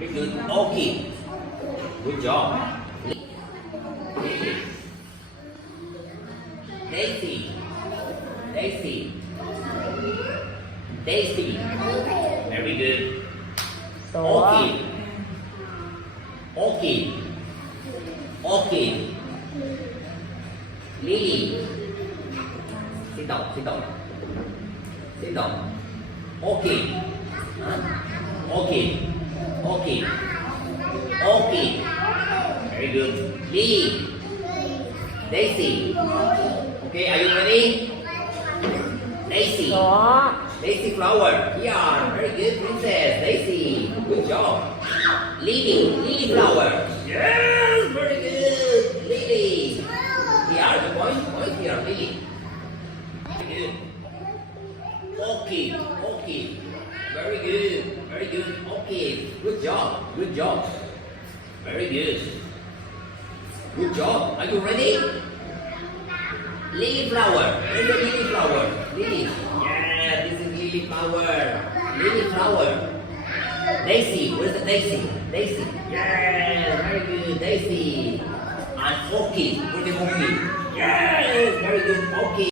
Very good. Okay. Good job. Daisy. Daisy. Daisy. Very good. Okay. Okay. Okay. Lily. Sit down. Sit down. Sit down. Okay. Huh? Okay. Okay. Okay. Very good. Lily. Daisy. Okay, are you ready? Daisy. Daisy flower. Yeah, very good, princess. Daisy. Good job. Lily. Lily flower. Yes, very good. Lily. Here, the point here, Lily. Very good. Okay, okay. Very good, very good. Okay, good job, good job. Very good. Good job. Are you ready? Lily flower. Where's the lily flower? Lily. Yeah, this is lily flower. Lily flower. Daisy. Where's the Daisy? Daisy. Yeah, very good. Daisy. And orchid. Where's the orchid? Yes, very good. Orchid.